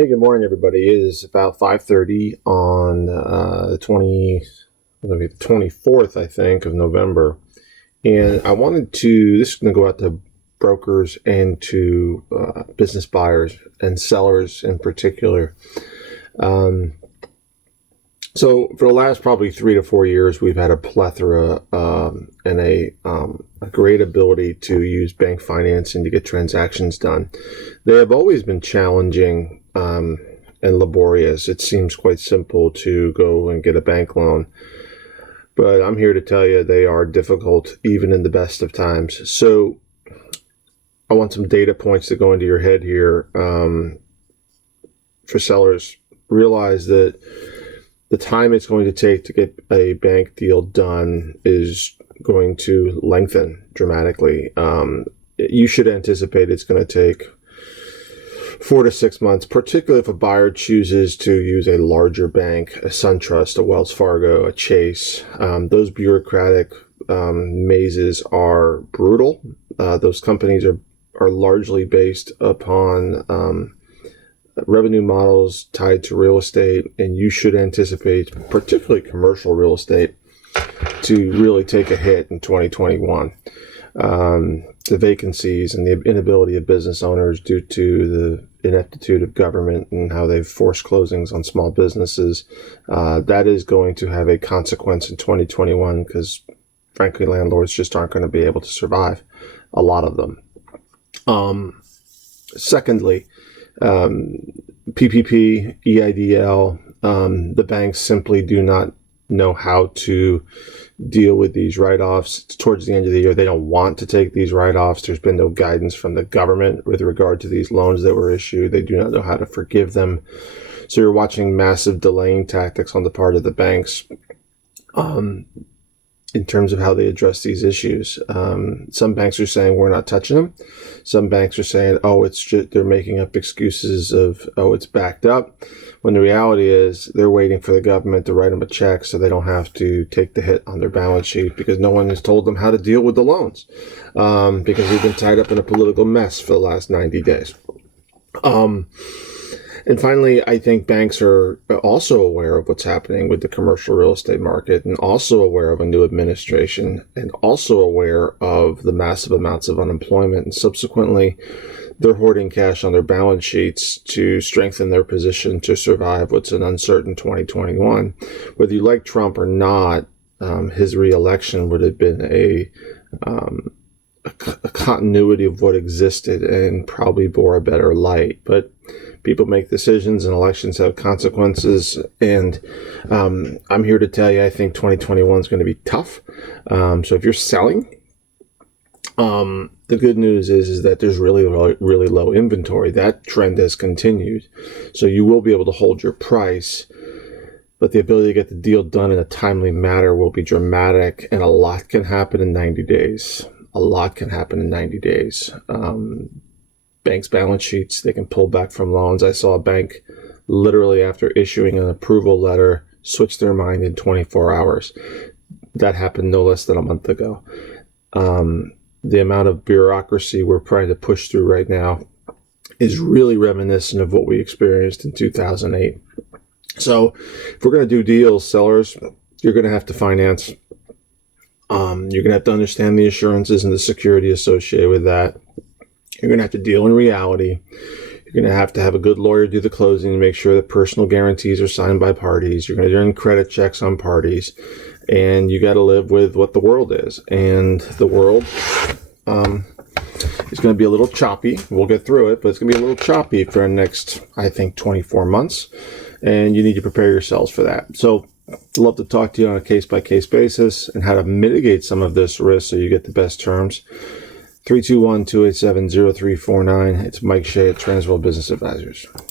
Hey, good morning, everybody. It is about 5:30 on the 24th, I think, of November. And I wanted to, this is going to go out to brokers and to business buyers and sellers in particular. Um, so for the last probably 3 to 4 years, we've had a plethora and a great ability to use bank financing to get transactions done. They have always been challenging and laborious. It seems quite simple to go and get a bank loan, but I'm here to tell you they are difficult even in the best of times. So I want some data points to go into your head here. For sellers, realize that the time it's going to take to get a bank deal done is going to lengthen dramatically. You should anticipate it's going to take 4 to 6 months, particularly if a buyer chooses to use a larger bank, a SunTrust, a Wells Fargo, a Chase. Those bureaucratic mazes are brutal. Those companies are largely based upon revenue models tied to real estate, and you should anticipate, particularly commercial real estate, to really take a hit in 2021. The vacancies and the inability of business owners due to the ineptitude of government and how they've forced closings on small businesses, that is going to have a consequence in 2021 because, frankly, landlords just aren't going to be able to survive, a lot of them. Secondly, PPP, EIDL, the banks simply do not know how to deal with these write-offs. Towards the end of the year, they don't want to take these write-offs. There's been no guidance from the government with regard to these loans that were issued. They do not know how to forgive them. So you're watching massive delaying tactics on the part of the banks in terms of how they address these issues. Some banks are saying we're not touching them. Some banks are saying, oh, it's just, they're making up excuses of, oh, it's backed up. When the reality is they're waiting for the government to write them a check so they don't have to take the hit on their balance sheet because no one has told them how to deal with the loans because we've been tied up in a political mess for the last 90 days. And finally, I think banks are also aware of what's happening with the commercial real estate market and also aware of a new administration and also aware of the massive amounts of unemployment. And subsequently, they're hoarding cash on their balance sheets to strengthen their position to survive what's an uncertain 2021. Whether you like Trump or not, his reelection would have been a continuity of what existed and probably bore a better light. But people make decisions and elections have consequences. And I'm here to tell you, I think 2021 is going to be tough. So if you're selling, the good news is that there's really low inventory. That trend has continued. So you will be able to hold your price, but the ability to get the deal done in a timely manner will be dramatic, and a lot can happen in 90 days. A lot can happen in 90 days. Banks' balance sheets, they can pull back from loans. I saw a bank literally after issuing an approval letter switch their mind in 24 hours. That happened no less than a month ago. The amount of bureaucracy we're trying to push through right now is really reminiscent of what we experienced in 2008. So if we're going to do deals, sellers, you're going to have to finance. You're going to have to understand the assurances and the security associated with that. You're going to have to deal in reality. You're going to have a good lawyer do the closing and make sure that personal guarantees are signed by parties. You're going to earn credit checks on parties. And you got to live with what the world is. And the world is going to be a little choppy. We'll get through it, but it's going to be a little choppy for the next, I think, 24 months. And you need to prepare yourselves for that. So I'd love to talk to you on a case-by-case basis and how to mitigate some of this risk so you get the best terms. 321-287-0349. It's Mike Shea at Transworld Business Advisors.